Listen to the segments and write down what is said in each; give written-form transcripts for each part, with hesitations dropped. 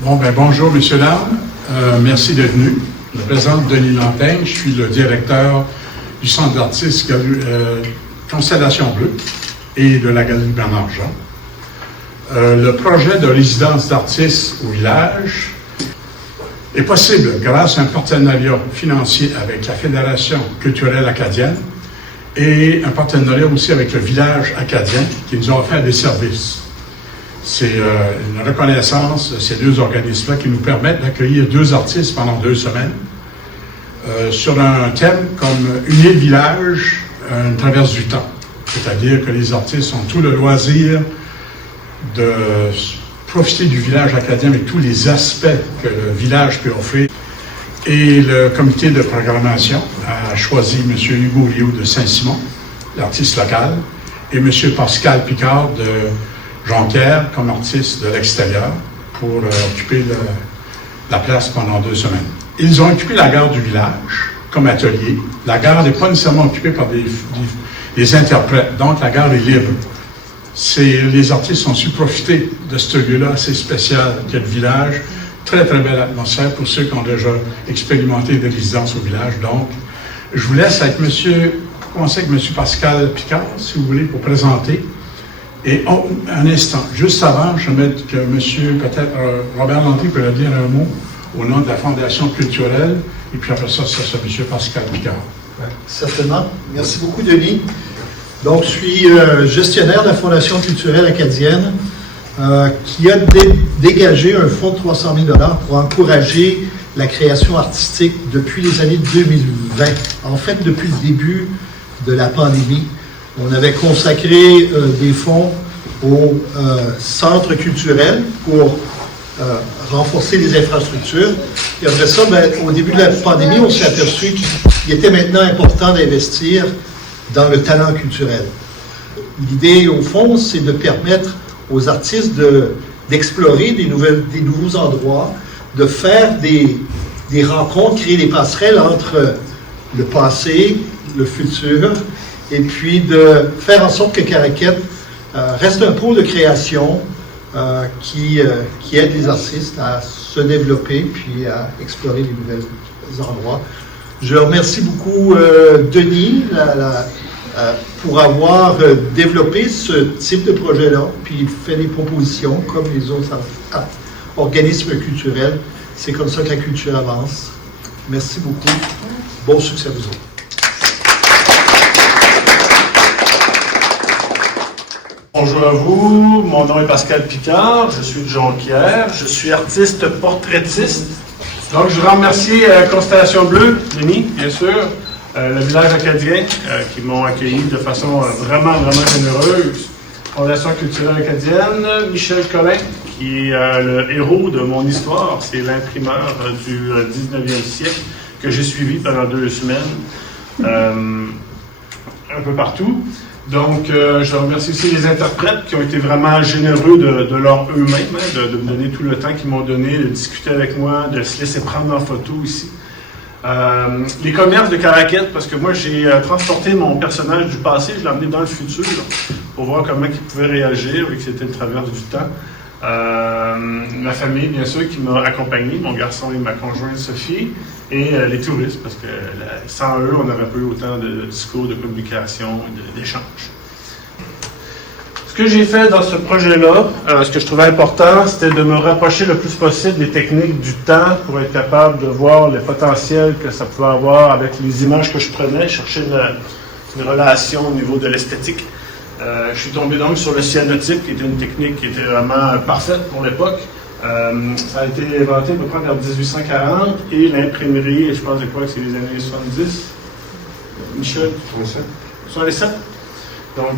Bonjour, M. Larme. Merci d'être venu. Je me présente Denis Lantaigne. Je suis le directeur du Centre d'artistes Constellation Bleue et de la Galerie Bernard-Jean. Le projet de résidence d'artistes au village est possible grâce à un partenariat financier avec la Fédération culturelle acadienne et un partenariat aussi avec le village acadien qui nous a offert des services. C'est une reconnaissance de ces deux organismes-là qui nous permettent d'accueillir deux artistes pendant 2 semaines sur un thème comme Unir le village, une traverse du temps. C'est-à-dire que les artistes ont tout le loisir de profiter du village acadien avec tous les aspects que le village peut offrir. Et le comité de programmation a choisi M. Hugo Liu de Saint-Simon, l'artiste local, et M. Pascal Picard de Jonquière comme artiste de l'extérieur pour occuper la place pendant 2 semaines. Ils ont occupé la gare du village comme atelier. La gare n'est pas nécessairement occupée par des interprètes, donc la gare est libre. Les artistes ont su profiter de ce lieu-là assez spécial qu'est le village. Très, très belle atmosphère pour ceux qui ont déjà expérimenté des résidences au village. Donc, je vous laisse avec commencer avec M. Pascal Picard, si vous voulez, pour présenter. Et un instant, juste avant, je vais mettre que M. peut-être Robert Landry peut dire un mot au nom de la Fondation culturelle, et puis après ça, ça sera M. Pascal Picard. Ouais, certainement. Merci beaucoup, Denis. Donc, je suis gestionnaire de la Fondation culturelle acadienne qui a dégagé un fonds de 300 000 $ pour encourager la création artistique depuis les années 2020. En fait, depuis le début de la pandémie, on avait consacré des fonds au centre culturel pour renforcer les infrastructures. Et après ça, au début de la pandémie, on s'est aperçu qu'il était maintenant important d'investir dans le talent culturel. L'idée, au fond, c'est de permettre aux artistes d'explorer des nouveaux endroits, de faire des rencontres, créer des passerelles entre le passé, le futur, et puis de faire en sorte que Caraquette reste un pôle de création qui aide les artistes à se développer puis à explorer les nouveaux endroits. Je remercie beaucoup Denis pour avoir développé ce type de projet-là, puis fait des propositions comme les autres organismes culturels. C'est comme ça que la culture avance. Merci beaucoup. Bon succès à vous autres. Bonjour à vous, mon nom est Pascal Picard, je suis de Jonquière, je suis artiste portraitiste. Donc je voudrais remercier Constellation Bleue, Denis, bien sûr, le village acadien qui m'ont accueilli de façon vraiment généreuse, Fondation culturelle acadienne, Michel Collin, qui est le héros de mon histoire, c'est l'imprimeur du 19e siècle que j'ai suivi pendant 2 semaines, un peu partout. Donc, je remercie aussi les interprètes qui ont été vraiment généreux de leur eux-mêmes, de me donner tout le temps qu'ils m'ont donné, de discuter avec moi, de se laisser prendre en photo ici. Les commerces de Caraquette, parce que moi, j'ai transporté mon personnage du passé, je l'ai emmené dans le futur pour voir comment il pouvait réagir, vu que c'était une traverse du temps. Ma famille, bien sûr, qui m'a accompagné, mon garçon et ma conjointe Sophie, et les touristes, parce que sans eux, on n'aurait pas eu autant de discours, de communication, d'échanges. Ce que j'ai fait dans ce projet-là, ce que je trouvais important, c'était de me rapprocher le plus possible des techniques du temps pour être capable de voir le potentiel que ça pouvait avoir avec les images que je prenais, chercher une relation au niveau de l'esthétique. Je suis tombé donc sur le cyanotype, qui était une technique qui était vraiment parfaite pour l'époque. Ça a été inventé à peu près vers 1840 et l'imprimerie, je pense que c'est les années 70. Michel? 67. Donc,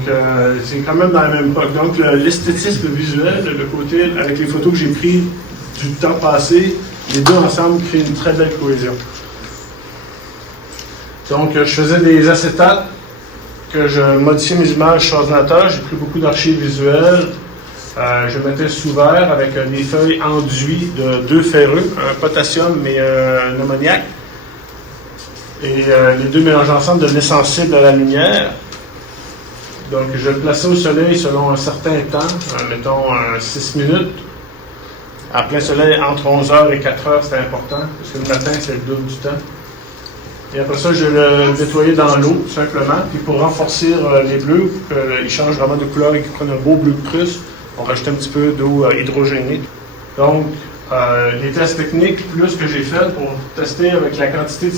c'est quand même dans la même époque. Donc, l'esthétisme visuel, le côté avec les photos que j'ai prises du temps passé, les deux ensemble créent une très belle cohésion. Donc, je faisais des acétates que je modifiais mes images sur ordinateur. J'ai pris beaucoup d'archives visuelles. Je mettais sous verre avec des feuilles enduits de 2 ferreux, un potassium et un ammoniac. Et les deux mélangés ensemble devenaient sensibles à la lumière. Donc, je le plaçais au soleil selon un certain temps, mettons 6 minutes. En plein soleil, entre 11h et 4h, c'est important, parce que le matin, c'est le double du temps. Et après ça, je vais le nettoyer dans l'eau, tout simplement. Puis pour renforcer les bleus, pour qu'ils changent vraiment de couleur et qu'ils prennent un beau bleu prusse, on rajoute un petit peu d'eau hydrogénée. Donc, les tests techniques, plus que j'ai fait pour tester avec la quantité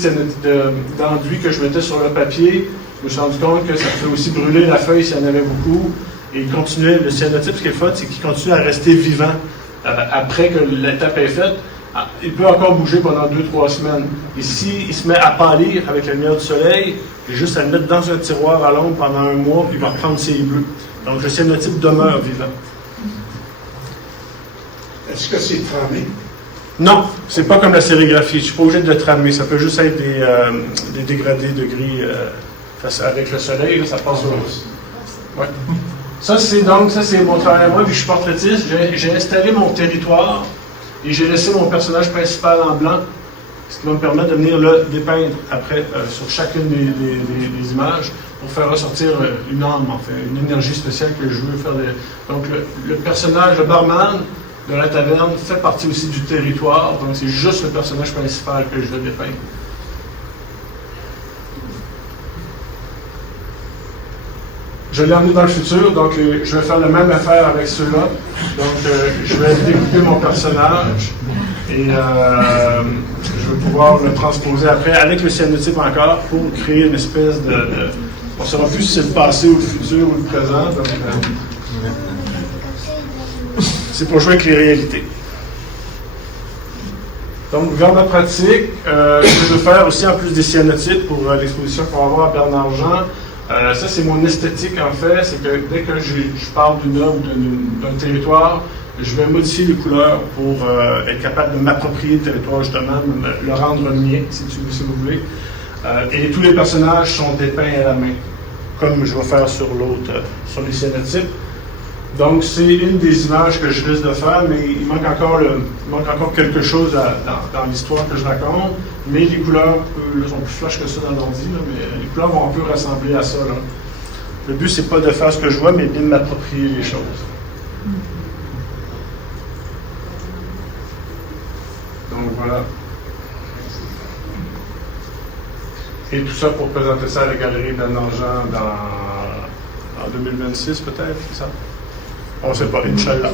d'enduit que je mettais sur le papier, je me suis rendu compte que ça fait aussi brûler la feuille s'il y en avait beaucoup. Et il continuait, le cyanotype, ce qui est fun, c'est qu'il continue à rester vivant après que l'étape est faite. Il peut encore bouger pendant 2-3 semaines. Et s'il se met à pâlir avec la lumière du soleil, j'ai juste à le mettre dans un tiroir à l'ombre pendant 1 mois, puis il va reprendre ses bleus. Donc le cyanotype demeure vivant. Est-ce que c'est tramé? Non, c'est pas comme la sérigraphie. Je suis pas obligé de le tramer. Ça peut juste être des dégradés de gris avec le soleil. Là, ça passe au... Ouais. Ça, c'est mon travail à moi, puis je suis portraitiste. J'ai installé mon territoire et j'ai laissé mon personnage principal en blanc, ce qui va me permettre de venir le dépeindre après sur chacune des images pour faire ressortir une âme, en fait, une énergie spéciale que je veux faire. Donc, le personnage, le barman de la taverne fait partie aussi du territoire, donc c'est juste le personnage principal que je veux dépeindre. Je l'ai emmené dans le futur, donc je vais faire la même affaire avec ceux-là. Donc je vais découper mon personnage et je vais pouvoir le transposer après avec le cyanotype encore pour créer une espèce de on ne saura plus si c'est le passé ou le futur ou le présent. Donc c'est pour jouer avec les réalités. Donc, vers ma pratique, je veux faire aussi en plus des cyanotypes pour l'exposition qu'on va avoir à Bernard-Jean. Ça, c'est mon esthétique, en fait. C'est que dès que je parle d'une œuvre ou d'un territoire, je vais modifier les couleurs pour être capable de m'approprier le territoire, justement, le rendre mien, si vous voulez. Et tous les personnages sont dépeints à la main, comme je vais faire sur l'autre, sur les cyanotypes. Donc, c'est une des images que je risque de faire, mais il manque encore quelque chose dans l'histoire que je raconte. Mais les couleurs sont plus flash que ça dans l'ordi, mais les couleurs vont un peu ressembler à ça. Là. Le but, c'est pas de faire ce que je vois, mais bien de m'approprier les choses. Donc, voilà. Et tout ça pour présenter ça à la Galerie Bernard-Jean en 2026, peut-être, c'est ça? On ne sait pas, Inch'Allah.